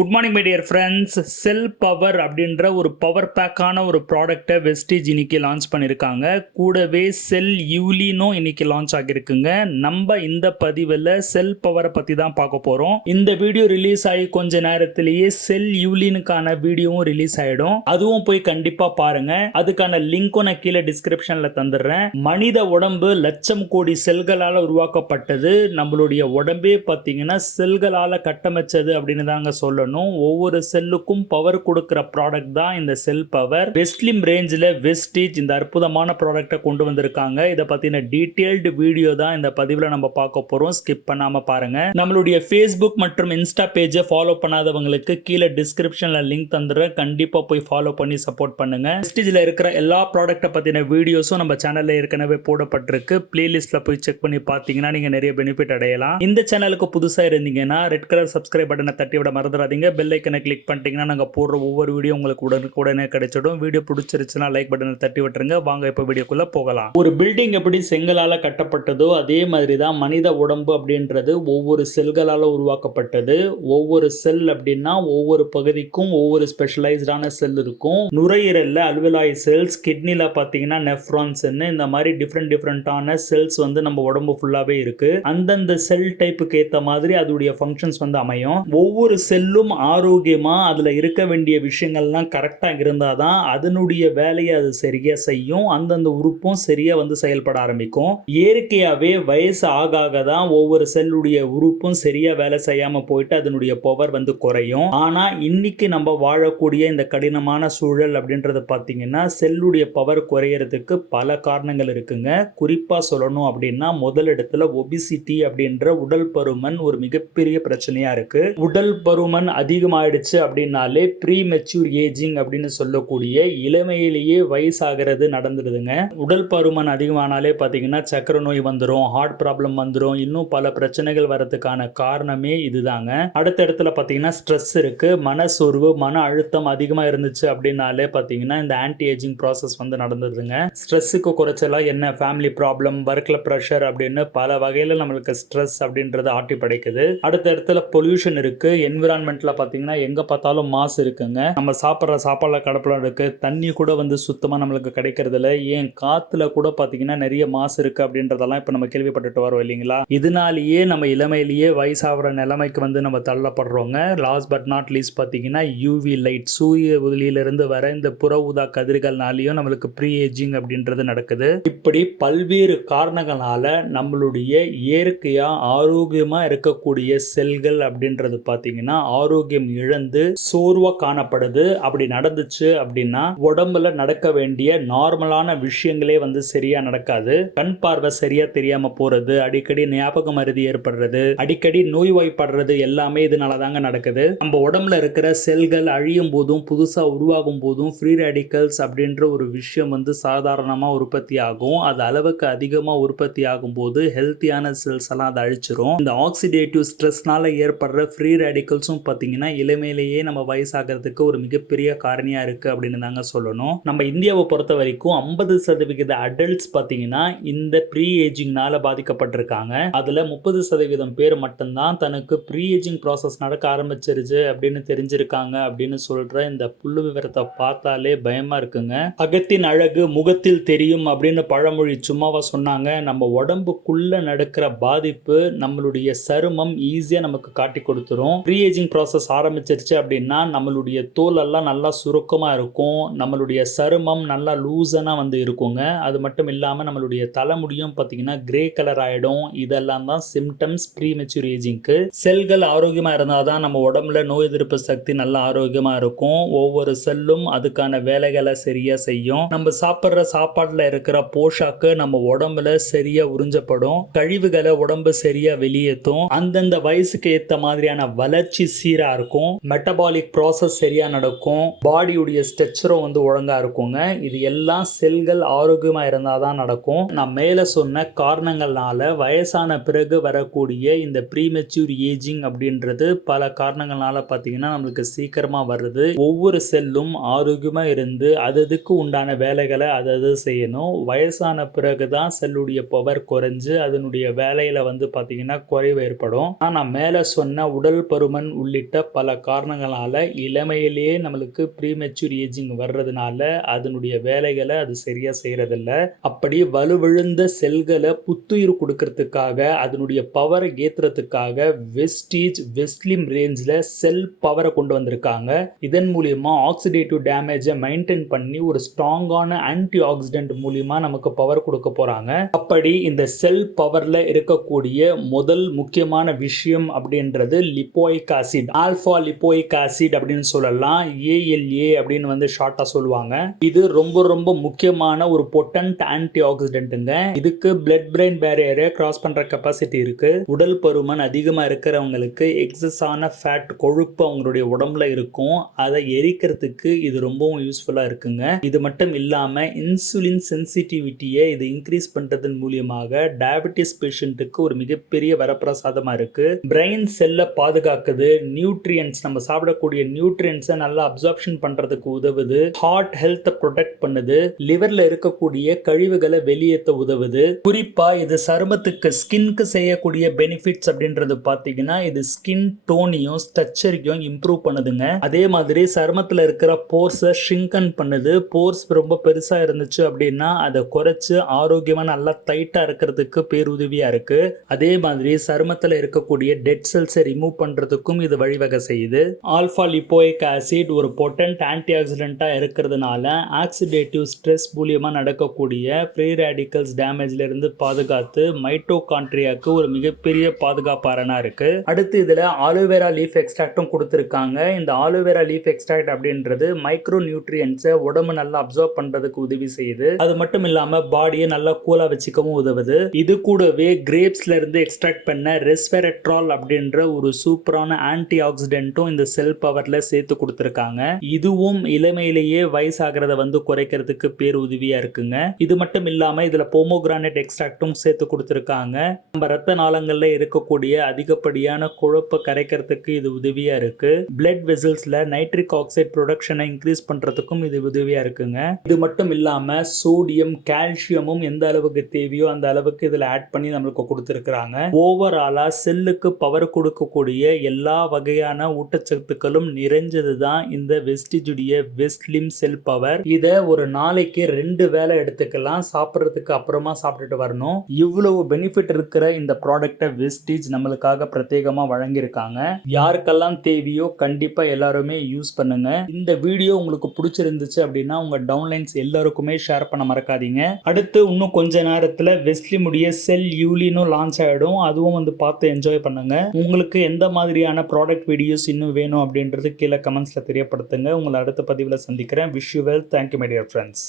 Good morning my dear friends. Sell power அப்படின்ற ஒரு power பேக்கான ஒரு ப்ராடக்டை வெஸ்டேஜ் இன்னைக்கு லான்ச் பண்ணியிருக்காங்க. கூடவே செல் யூலினும் இன்னைக்கு லான்ச் ஆகியிருக்குங்க. நம்ம இந்த பதிவில் செல் பவரை பற்றி தான் பார்க்க போகிறோம். இந்த வீடியோ ரிலீஸ் ஆகி கொஞ்ச நேரத்திலேயே செல் யூலினுக்கான வீடியோவும் ரிலீஸ் ஆகிடும். அதுவும் போய் கண்டிப்பாக பாருங்க. அதுக்கான லிங்க்கும் நான் கீழே டிஸ்கிரிப்ஷனில் தந்துடுறேன். மனித உடம்பு லட்சம் கோடி செல்களால் உருவாக்கப்பட்டது. நம்மளுடைய உடம்பே பார்த்தீங்கன்னா செல்களால் கட்டமைச்சது அப்படின்னு தாங்க சொல்லணும். ஒவ்வொரு செல்லுக்கும் பவர் கொடுக்கிற ப்ராடக்ட் தான் இந்த செல் பவர். வெஸ்ட்லிம் ரேஞ்சில் வெஸ்டேஜ் இந்த அற்புதமான ப்ராடக்ட்டை கொண்டு வந்திருக்காங்க. இதை பத்தின டீடைல்டு வீடியோ தான் இந்த பதிவில் நம்ம பார்க்க போறோம். ஸ்கிப் பண்ணாம பாருங்க. நம்மளுடைய ஃபேஸ்புக் மற்றும் இன்ஸ்டா பேஜை ஃபாலோ பண்ணாதவங்களுக்கு கீழே டிஸ்கிரிப்ஷன்ல லிங்க் தந்துடுறேன். கண்டிப்பா போய் ஃபாலோ பண்ணி சப்போர்ட் பண்ணுங்க. வெஸ்டேஜ்ல இருக்கிற எல்லா ப்ராடக்ட்டை பத்தின வீடியோஸும் நம்ம சேனல்ல ஏற்கனவே போடப்பட்டிருக்கு. பிளேலிஸ்ட்ல போய் செக் பண்ணி பார்த்தீங்கன்னா நீங்க நிறைய பெனிஃபிட் அடையலாம். இந்த சேனலுக்கு புதுசா இருந்தீங்கன்னா ரெட் கலர் சப்ஸ்கிரைப் பட்டனை தட்டி விட மறந்துடாதீங்க. பெல் ஐக்கனை கிளிக் பண்ணிட்டீங்கன்னா நாங்கள் போடுற ஒவ்வொரு வீடியோ உங்களுக்கு உடனே கிடைச்சிடும். வீடியோ பிடிச்சிருச்சுன்னா லைக் பட்டனை தட்டி விட்டுருங்க. வாங்க இப்போ வீடியோக்குள்ள போகலாம். ஒரு பில்டிங் எப்படி செங்கலால கட்டப்பட்டதோ அதே மாதிரி தான் மனித உடம்பு அப்படின்றது ஒவ்வொரு செல்களால உருவாக்கப்பட்டது. ஒவ்வொரு செல் அப்படின்னா ஒவ்வொரு பகுதிக்கும் ஒவ்வொரு ஸ்பெஷலைஸ்டான செல் இருக்கும். நுரையீரல்ல அல்வலாய் செல்ஸ், கிட்னில பார்த்தீங்கன்னா நெஃப்ரான்ஸ், இந்த மாதிரி டிஃப்ரெண்டான செல்ஸ் வந்து நம்ம உடம்பு ஃபுல்லாவே இருக்கு. அந்தந்த செல் டைப்புக்கு ஏற்ற மாதிரி அதோடைய ஃபங்க்ஷன்ஸ் வந்து அமையும். ஒவ்வொரு செல்லும் ஆரோக்கியமா அதுல இருக்க வேண்டிய விஷயங்கள்லாம் கரெக்டா இருந்தாதான் அதனுடைய வேலையை அது சரியா செய்யும். அந்தந்த உறுப்பும் சரியா வந்து செயல்பட ஆரம்பிக்கும். இயற்கையாவே வயசு ஆக தான் ஒவ்வொரு செல்லுடைய உறுப்பும் சரியா வேலை செய்யாம போயிட்டு அதனுடைய பவர் வந்து குறையும். ஆனா இன்னைக்கு நம்ம வாழக்கூடிய இந்த கடினமான சூழல் அப்படின்றது பாத்தீங்கன்னா செல்லுடைய பவர் குறையறதுக்கு பல காரணங்கள் இருக்குங்க. குறிப்பா சொல்லணும் அப்படின்னா முதலிடத்துல ஒபிசிட்டி அப்படின்ற உடல் பருமன் ஒரு மிகப்பெரிய பிரச்சனையா இருக்கு. உடல் பருமன் அதிகமாயிடுச்சு அப்படின்னாலே ப்ரீ மெச்சூர் ஏஜிங் அப்படின்னு சொல்லக்கூடிய இளமையிலேயே வயசாகிறது நடந்துடுதுங்க. உடல் பருமன் அதிகமானாலே பார்த்தீங்கன்னா சக்கரை நோய் வந்துடும், ஹார்ட் ப்ராப்ளம் வந்துடும், இன்னும் பல பிரச்சனைகள் வரதுக்கான காரணமே இதுதாங்க. அடுத்த இடத்துல பார்த்தீங்கன்னா ஸ்ட்ரெஸ் இருக்கு. மனசோர்வு, மன அழுத்தம் அதிகமாக இருந்துச்சு அப்படின்னாலே பார்த்தீங்கன்னா இந்த ஆன்டி ஏஜிங் ப்ராசஸ் வந்து நடந்துடுதுங்க. ஸ்ட்ரெஸ்ஸுக்கு குறைச்சலா என்ன ஃபேமிலி ப்ராப்ளம், ஒர்க்ல ப்ரெஷர் அப்படின்னு பல வகையில் நம்மளுக்கு ஸ்ட்ரெஸ் அப்படின்றது ஆட்டி படைக்குது. அடுத்த இடத்துல பொல்யூஷன் இருக்கு. என்விரான்மெண்ட்ல பாத்தீங்கன்னா எங்க பார்த்தாலும் மாசு இருக்குங்க. நம்ம சாப்பிட்ற சாப்பாடுல கடப்படம் இருக்கு. தண்ணி கூட வந்து சுத்தமா நம்மளுக்கு கிடைக்கிறது இல்லை. ஏன் காத்துல கூட பாத்தீங்கன்னா நிறைய மாசு இருக்கு அப்படின்றதெல்லாம் இப்ப நம்ம கேள்விப்பட்டுட்டு வரோம் இல்லைங்களா. இதனாலேயே நம்ம இளமையிலேயே வயசாகிற நிலைமைக்கு வந்து நம்ம தள்ளப்படுறோங்க. லாஸ்ட் பட் நாட் லீஸ்ட் பாத்தீங்கன்னா யூவி லைட், சூரிய ஒளியிலிருந்து வர இந்த புற ஊதா கதிர்கள்னாலையும் நம்மளுக்கு ப்ரீ ஏஜிங் அப்படின்றது நடக்குது. இப்படி பல்வேறு காரணங்களால நம்மளுடைய இயற்கையா ஆரோக்கியமா இருக்கக்கூடிய செல்கள் அப்படின்றது பாத்தீங்கன்னா ஆரோக்கியம் இழந்து சோர்வா காணப்படுது. அப்படி நடந்துச்சு அப்படின்னா உடம்புல நடக்க வேண்டிய நார்மலான விஷயங்களே வந்து சரியா நடக்காது. கண் பார்வை சரியா தெரியாம போறது, அடிக்கடி ஞாபக மறதி ஏற்படுறது, அடிக்கடி நோய்வாய்ப்படுறது எல்லாமே இதனால தாங்க நடக்குது. நம்ம உடம்புல இருக்கிற செல்கள் அழியும் போதும் புதுசா உருவாகும் போதும் ஃப்ரீ ரேடிக்கல்ஸ் அப்படின்ற ஒரு விஷயம் வந்து சாதாரணமா உற்பத்தி ஆகும். அது அளவுக்கு அதிகமா உற்பத்தி ஆகும் போது ஹெல்த்தியான செல்ஸ் எல்லாம் அதை அழிச்சிரும். இந்த ஆக்சிடேட்டிவ் ஸ்ட்ரெஸ்னால ஏற்படுற ஃப்ரீ ரேடிக்கல்ஸும் பார்த்தீங்கன்னா இளமையிலேயே நம்ம வயசாகிறதுக்கு ஒரு மிகப்பெரிய காரணியா இருக்கு அப்படின்னு தாங்க சொல்லணும். நம்ம இந்தியாவை பொறுத்த வரைக்கும் 50% அடல்ட்ஸ் பார்த்தீங்கன்னா இந்த ப்ரீ ஏஜிங்னால பாதிக்கப்பட்டிருக்காங்க. அதுல 30% பேர் மட்டும்தான் தனக்கு ப்ரீ ஏஜிங் ப்ராசஸ் நடக்க ஆரம்பிச்சிருச்சு அப்படின்னு தெரிஞ்சிருக்காங்க அப்படின்னு சொல்ற இந்த புள்ளு விவரத்தை பார்த்தாலே பயமா இருக்குங்க. அகத்தின் அழகு முகத்தில் தெரியும் அப்படின்னு பழமொழி சும்மாவா சொன்னாங்க. நம்ம உடம்புக்குள்ள நடக்கிற பாதிப்பு நம்மளுடைய சருமம் ஈஸியா நமக்கு காட்டி கொடுத்துரும். ப்ரீ ஏஜிங் ப்ராசஸ் ஆரம்பிச்சிருச்சு அப்படின்னா நம்மளுடைய தோல் எல்லாம் நல்லா சுருக்கமா இருக்கும். நம்மளுடைய சருமம் நல்லா லூசனா வந்து இருக்குங்க. அது மட்டும் இல்லாம நம்மளுடைய தலைமுடியும் பார்த்தீங்கன்னா கிரே கலர் ஆயிடும். இதெல்லாம் தான் சிம்டம்ஸ் ப்ரீ மெச்சூர் ஏஜிங்க்கு. செல்கள் ஆரோக்கியமா இருந்தாதான் நம்ம உடம்புல நோய் எதிர்ப்பு சக்தி நல்லா ஆரோக்கியமா இருக்கும். ஒவ்வொரு செல்லும் அதுக்கான வேலைகளை சரியா செய்யும். நம்ம சாப்பிட்ற சாப்பாடுல இருக்கிற போஷாக்கு நம்ம உடம்புல சரியா உறிஞ்சப்படும். கழிவுகளை உடம்பு சரியா வெளியேற்றும். அந்தந்த வயசுக்கு ஏற்ற மாதிரியான வளர்ச்சி சீரா இருக்கும். மெட்டபாலிக் ப்ராசஸ் சரியா நடக்கும். பாடியுடைய ஸ்ட்ரக்சரும் வந்து ஒழுங்கா இருக்குங்க. இது எல்லாம் செல்கள் ஆரோக்கியமா இருந்தாதான் நடக்கும். நான் மேல சொன்ன காரணங்கள்னால வயசான பிறகு வரக்கூடிய இந்த ப்ரீமெச்சூர் ஏஜிங் அப்படின்றது பல காரணங்களால பார்த்தீங்கன்னா நம்மளுக்கு சீக்கிரமா வருது. ஒவ்வொரு செல்லும் ஆரோக்கியமா இருந்து அதுக்கு உண்டான வேலைகளை அது செய்யணும். வயசான பிறகுதான் செல்லுடைய பவர் குறைஞ்சு அதனுடைய வேலையில வந்து பார்த்தீங்கன்னா குறைவு ஏற்படும். நான் மேல சொன்ன உடல் பருமன் உள்ளிட்ட உள்ளிட்ட பல காரணங்களால இளமையிலேயே நம்மளுக்கு ப்ரீமெச்சூர் ஏஜிங் வர்றதுனால அதனுடைய வேலைகளை அது சரியா செய்யறதில்ல. அப்படி வலுவிழுந்த செல்களை புத்துயிர் கொடுக்கறதுக்காக அதனுடைய பவரை ஏத்துறதுக்காக வெஸ்டீஜ் வெஸ்லிம் ரேஞ்சில் செல் பவரை கொண்டு வந்திருக்காங்க. இதன் மூலியமா ஆக்சிடேட்டிவ் டேமேஜை மெயின்டைன் பண்ணி ஒரு ஸ்ட்ராங்கான ஆன்டி ஆக்சிடென்ட் மூலியமா நமக்கு பவர் கொடுக்க போறாங்க. அப்படி இந்த செல் பவர்ல இருக்கக்கூடிய முதல் முக்கியமான விஷயம் அப்படின்றது லிப்போயிக் ஆசிட், ஆல்பா லிப்போயிக் ஆசிட் அப்படின்னு சொல்லலாம். ALA அப்படின்னு வந்து ஷார்ட்டா சொல்லுவாங்க. இது ரொம்ப ரொம்ப முக்கியமான ஒரு பொட்டன்ட் ஆன்டி ஆக்சிடென்ட்ங்க. இதுக்கு பிளட் பிரெயின் பேரியரை கிராஸ் பண்ற கெப்பாசிட்டி இருக்கு. உடல் பருமன் அதிகமா இருக்கிறவங்களுக்கு எக்ஸஸ் ஆன ஃபேட் கொழுப்பு அவங்களுடைய உடம்புல இருக்கும். அதை எரிக்கிறதுக்கு இது ரொம்பவும் யூஸ்ஃபுல்லா இருக்குங்க. இது மட்டும் இல்லாம இன்சுலின் சென்சிட்டிவிட்டியை இது இன்க்ரீஸ் பண்றதன் மூலியமாக டயபெட்டிஸ் பேஷண்ட்டுக்கு ஒரு மிகப்பெரிய வரப்பிரசாதமா இருக்கு. பிரெயின் செல்லை பாதுகாக்குது. நியூட்ரியன்ஸ், நம்ம சாப்பிடக்கூடிய நியூட்ரியன்ஸை நல்லா அப்சார்ப்ஷன் பண்றதுக்கு உதவுது. ஹார்ட் ஹெல்த்தை ப்ரொடெக்ட் பண்ணுது. லிவர்ல இருக்கக்கூடிய கழிவுகளை வெளியேற்ற உதவுது. குறிப்பா இது சருமத்துக்கு ஸ்கின்க்கு செய்யக்கூடிய பெனிஃபிட்ஸ் அப்படின்றது பாத்தீங்கன்னா இது ஸ்கின் டோனையும் ஸ்ட்ரக்சரையும் இம்ப்ரூவ் பண்ணுதுங்க. அதே மாதிரி சருமத்துல இருக்கிற போர்ஸை ஷ்ரிங்கன் பண்ணுது. போர்ஸ் ரொம்ப பெருசா இருந்துச்சு அப்படின்னா அதை குறைச்சு ஆரோக்கியமா நல்லா டைட்டா இருக்கிறதுக்கு பேருதவியா இருக்கு. அதே மாதிரி சருமத்துல இருக்கக்கூடிய டெட் செல்ஸை ரிமூவ் பண்றதுக்கும் இது வழிவகை செய்யுது. ஆல்பா லிப்போயிக் ஆசிட் ஒரு பொட்டன்ட் ஆன்டி ஆக்சிடென்ட்டா இருக்கிறதுனால ஆக்சிடேட்டிவ் ஸ்ட்ரெஸ் மூலியமா நடக்கக்கூடிய ஃப்ரீ ரேடிக்கல்ஸ் டேமேஜ்ல இருந்து பாதுகாத்து மைட்டோகாண்ட்ரியாக்கு ஒரு மிகப்பெரிய பாதுகாப்பாரனா இருக்கு. அடுத்து இதுல ஆலோவேரா லீஃப் எக்ஸ்ட்ராக்டும் கொடுத்திருக்காங்க. இந்த ஆலோவேரா லீஃப் எக்ஸ்ட்ராக்ட் அப்படின்றது மைக்ரோ நியூட்ரியன்ஸை உடம்பு நல்லா அப்சர்வ் பண்றதுக்கு உதவி செய்யுது. அது மட்டும் இல்லாம பாடியை நல்லா கூலா வச்சுக்கவும் உதவுது. இது கூடவே கிரேப்ஸ்ல இருந்து எக்ஸ்ட்ராக்ட் பண்ண ரெஸ்வெரட்ரால் அப்படின்ற ஒரு சூப்பரான ஆன்டி ஆக்சிடென்ட்டும் இந்த செல் பவர்ல சேர்த்து கொடுத்திருக்காங்க. இதுவும் இளமையிலேயே வயசாகிறத வந்து குறைக்கிறதுக்கு பேர் உதவியா இருக்குங்க. இது மட்டும் இல்லாம இதுல போமோகிரானேட் எக்ஸ்ட்ராக்டும் சேர்த்து கொடுத்திருக்காங்க. நம்ம ரத்த நாளங்கள்ல இருக்கக்கூடிய அதிகப்படியான கொழுப்பை கரைக்கிறதுக்கு இது உதவியா இருக்கு. பிளட் வெசல்ஸ்ல நைட்ரிக் ஆக்சைடு ப்ரொடக்ஷனை இன்க்ரீஸ் பண்றதுக்கும் இது உதவியா இருக்குங்க. இது மட்டும் இல்லாம சோடியம் கால்சியமும் எந்த அளவுக்கு தேவையோ அந்த அளவுக்கு இதுல ஆட் பண்ணி நம்மளுக்கு கொடுத்திருக்காங்க. ஓவராலா செல்லுக்கு பவர் கொடுக்கக்கூடிய எல்லா வகையான ஊட்டச்சத்துக்களும் நிறைஞ்சதுதான் இந்த வெஸ்டிஜுடைய வெஸ்லிம் செல் பவர். இத ஒரு நாளைக்கு 2 வேளை எடுத்துக்கலாம். சாப்பிட்றதுக்கு அப்புறமா சாப்பிட்டுட்டு வரணும். இவ்வளவு பெனிஃபிட் இருக்கிற இந்த ப்ராடக்ட்டை வெஸ்டிஜ் நம்மளுக்காக பிரத்யேகமா வழங்கியிருக்காங்க. யாருக்கெல்லாம் தேவையோ கண்டிப்பா எல்லாருமே யூஸ் பண்ணுங்க. இந்த வீடியோ உங்களுக்கு பிடிச்சிருந்துச்சு அப்படின்னா உங்க டவுன்லைன்ஸ் எல்லாருக்குமே ஷேர் பண்ண மறக்காதீங்க. அடுத்து இன்னும் கொஞ்ச நேரத்துல வெஸ்லிமுடைய செல் யூலினும் லான்ச் ஆயிடும். அதுவும் வந்து பார்த்து என்ஜாய் பண்ணுங்க. உங்களுக்கு எந்த மாதிரியான ப்ராடக்ட் வீடியோஸ் இன்னும் வேணும் அப்படின்றது கீழே கமெண்ட்ஸ்ல தெரியப்படுத்துங்க. உங்களை அடுத்த பதிவில் சந்திக்கிறேன். Wish you well. Thank you my dear friends.